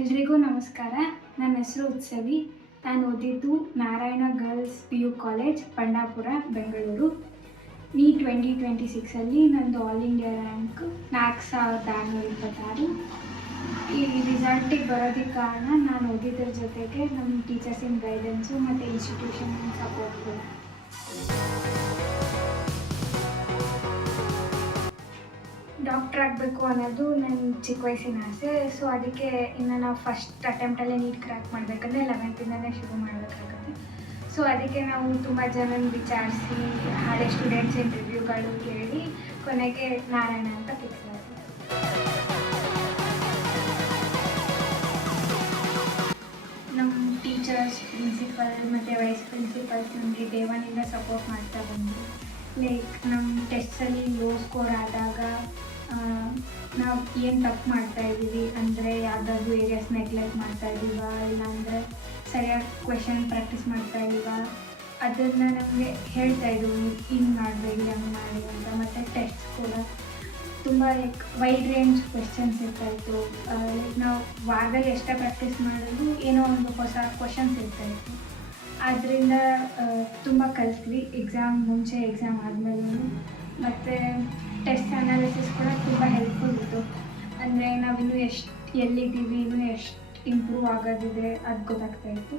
ಎಲ್ರಿಗೂ ನಮಸ್ಕಾರ. ನನ್ನ ಹೆಸರು ಉತ್ಸವಿ. ನಾನು ಓದಿದ್ದು Narayana girls PU college, Pandapura, Bengaluru. NEET 2026ಅಲ್ಲಿ ನಂದು ಆಲ್ ಇಂಡಿಯಾ ರ್ಯಾಂಕ್ 4626. ಈ ರಿಸಲ್ಟಿಗೆ ಬರೋದಕ್ಕೆ ಕಾರಣ ನಾನು ಓದಿದ್ರ ಜೊತೆಗೆ ನಮ್ಮ ಟೀಚರ್ಸಿನ ಗೈಡೆನ್ಸು ಮತ್ತು ಇನ್ಸ್ಟಿಟ್ಯೂಷನ್ ಸಪೋರ್ಟ್ ಕೂಡ. ಡಾಕ್ಟ್ರ್ ಆಗಬೇಕು ಅನ್ನೋದು ನನ್ನ ಚಿಕ್ಕ ವಯಸ್ಸಿನ ಆಸೆ. ಸೊ ಅದಕ್ಕೆ ಇನ್ನು ನಾವು ಫಸ್ಟ್ ಅಟೆಂಪ್ಟಲ್ಲೇ ನೀಟ್ ಕ್ರ್ಯಾಕ್ ಮಾಡಬೇಕಂದ್ರೆ 11th ಶುರು ಮಾಡಬೇಕಾಗುತ್ತೆ. ಸೊ ಅದಕ್ಕೆ ನಾವು ತುಂಬ ಜನನ ವಿಚಾರಿಸಿ ಹಳೆ ಸ್ಟೂಡೆಂಟ್ಸ್ ಇಂಟರ್ವ್ಯೂಗಳು ಕೇಳಿ ಕೊನೆಗೆ ನಾರಾಯಣ ಅಂತ ಫಿಕ್ಸ್ ಆಯಿತು. ನಮ್ಮ ಟೀಚರ್ಸ್, ಪ್ರಿನ್ಸಿಪಲ್ ಮತ್ತು ವೈಸ್ ಪ್ರಿನ್ಸಿಪಲ್ಸ್ ನಮಗೆ ಡೇ ಒನ್ನಿಂದ ಸಪೋರ್ಟ್ ಮಾಡ್ತಾ ಬಂದರು. ಲೈಕ್ ನಮ್ಮ ಟೆಸ್ಟಲ್ಲಿ ಲೋ ಸ್ಕೋರ್ ಆದಾಗ ನಾವು ಏನು ತಪ್ಪು ಮಾಡ್ತಾಯಿದ್ದೀವಿ ಅಂದರೆ ಯಾವುದಾದ್ರೂ ಏರಿಯಾಸ್ ನೆಗ್ಲೆಕ್ಟ್ ಮಾಡ್ತಾಯಿದ್ದೀವ, ಇಲ್ಲಾಂದರೆ ಸರಿಯಾಗಿ ಕ್ವೆಶನ್ ಪ್ರಾಕ್ಟೀಸ್ ಮಾಡ್ತಾಯಿದ್ದೀವ, ಅದನ್ನು ನಮಗೆ ಹೇಳ್ತಾಯಿದ್ರು, ಹಿಂಗೆ ಮಾಡಬೇಡಿ, ಹಂಗೆ ಮಾಡಿ ಅಂತ. ಮತ್ತು ಟೆಸ್ಟ್ ಕೂಡ ತುಂಬ ಲೈಕ್ ವೈಡ್ ರೇಂಜ್ ಕ್ವೆಶನ್ಸ್ ಇರ್ತಾಯಿತ್ತು. ಲೈಕ್ ನಾವು ವಾರದಲ್ಲಿ ಎಷ್ಟೇ ಪ್ರಾಕ್ಟೀಸ್ ಮಾಡಿದ್ರು ಏನೋ ಒಂದು ಹೊಸ ಕ್ವೆಶನ್ಸ್ ಇರ್ತಾಯಿತ್ತು. ಆದ್ದರಿಂದ ತುಂಬ ಕಲಿತ್ವಿ ಎಕ್ಸಾಮ್ ಮುಂಚೆ, ಎಕ್ಸಾಮ್ ಆದಮೇಲೂ. ಮತ್ತು ಟೆಸ್ಟ್ ಅನಾಲಿಸಿಸ್ ಕೂಡ ತುಂಬ ಹೆಲ್ಪ್ಫುಲ್ ಇತ್ತು. ಅಂದರೆ ನಾವಿನ್ನೂ ಎಲ್ಲಿದ್ದೀವಿ, ಇನ್ನೂ ಎಷ್ಟು ಇಂಪ್ರೂವ್ ಆಗೋದಿದೆ ಅದು ಗೊತ್ತಾಗ್ತಾಯಿತ್ತು.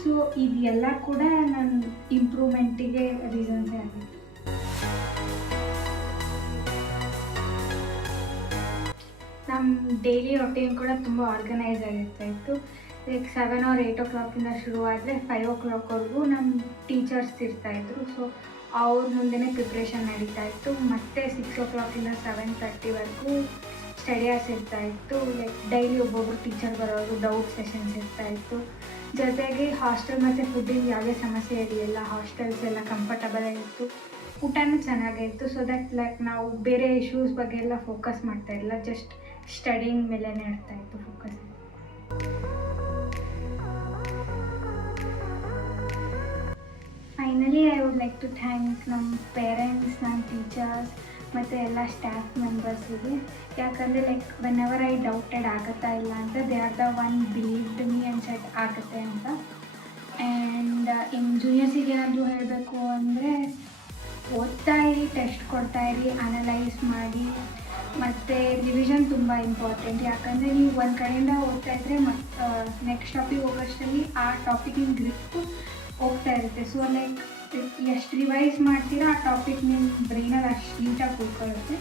ಸೊ ಇದೆಲ್ಲ ಕೂಡ ನನ್ನ ಇಂಪ್ರೂವ್ಮೆಂಟಿಗೆ ರೀಸನ್ಸೇ ಆಗಿದೆ. ನಮ್ಮ ಡೈಲಿ ರೊಟೀನ್ ಕೂಡ ತುಂಬ ಆರ್ಗನೈಸ್ ಆಗಿರ್ತಾಯಿತ್ತು. ಲೈಕ್ 7 or 8 o'clock ಶುರು ಆದರೆ 5 o'clockವರೆಗೂ ನಮ್ಮ ಟೀಚರ್ಸ್ ಇರ್ತಾಯಿದ್ರು. ಸೊ ಅವ್ರ ಮುಂದೆನೇ ಪ್ರಿಪ್ರೇಷನ್ ನಡೀತಾಯಿತ್ತು. ಮತ್ತು 6 o'clock 7:30ವರೆಗೂ ಸ್ಟಡಿ ಅವರ್ಸ್ ಇರ್ತಾಯಿತ್ತು. ಲೈಕ್ ಡೈಲಿ ಒಬ್ಬೊಬ್ಬರು ಟೀಚರ್ ಬರೋರು, ಡೌಟ್ ಸೆಷನ್ಸ್ ಇರ್ತಾಯಿತ್ತು. ಜೊತೆಗೆ ಹಾಸ್ಟೆಲ್ ಮತ್ತು ಫುಡ್ಡಿಂದ ಯಾವುದೇ ಸಮಸ್ಯೆ ಇರಲಿಲ್ಲ. ಹಾಸ್ಟೆಲ್ಸ್ ಎಲ್ಲ ಕಂಫರ್ಟಬಲ್ ಆಗಿತ್ತು, ಊಟನೂ ಚೆನ್ನಾಗಿತ್ತು. ಸೊ ದಟ್ ಲೈಕ್ ನಾವು ಬೇರೆ ಇಶ್ಯೂಸ್ ಬಗ್ಗೆ ಎಲ್ಲ ಫೋಕಸ್ ಮಾಡ್ತಾಯಿರಲಿಲ್ಲ, ಜಸ್ಟ್ ಸ್ಟಡಿಂಗ್ ಮೇಲೇ ಇರ್ತಾಯಿತ್ತು focus. Finally I would like to thank ನಮ್ಮ ಪೇರೆಂಟ್ಸ್, ನಮ್ಮ ಟೀಚರ್ಸ್ ಮತ್ತು ಎಲ್ಲ ಸ್ಟಾಫ್ ಮೆಂಬರ್ಸಿಗೆ. ಯಾಕಂದರೆ like whenever I doubted ಆಗುತ್ತಾ ಇಲ್ಲ ಅಂತ, they are the one believed me and set ಆಗುತ್ತೆ ಅಂತ. ಆ್ಯಂಡ್ ಇನ್ನು ಜೂನಿಯರ್ಸಿಗೆ ಏನಾದರೂ ಹೇಳಬೇಕು ಅಂದರೆ, ಓದ್ತಾಯಿರಿ, ಟೆಸ್ಟ್ ಕೊಡ್ತಾಯಿರಿ, ಅನಲೈಸ್ ಮಾಡಿ. ಮತ್ತು ರಿವಿಷನ್ ತುಂಬ ಇಂಪಾರ್ಟೆಂಟ್. ಯಾಕಂದರೆ ನೀವು ಒಂದು ಕಡೆಯಿಂದ ಓದ್ತಾಯಿದ್ರೆ ಮತ್ತು ನೆಕ್ಸ್ಟ್ ಟಾಪಿಕ್ ಹೋಗೋಷ್ಟರಲ್ಲಿ ಆ ಟಾಪಿಕಿನ ಗ್ರಿಪ್ ಹೋಗ್ತಾ ಇರುತ್ತೆ. ಸೊ ಲೈಕ್ ಎಷ್ಟು ರಿವೈಸ್ ಮಾಡ್ತೀರಾ ಆ ಟಾಪಿಕ್ ನಿಮ್ಮ ಬ್ರೈನಲ್ಲಿ ಅಷ್ಟು ನೀಟಾಗಿ ಕೂತ್ಕೊಳ್ಳುತ್ತೆ.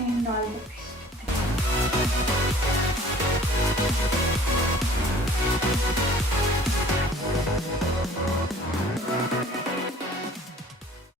And all the best.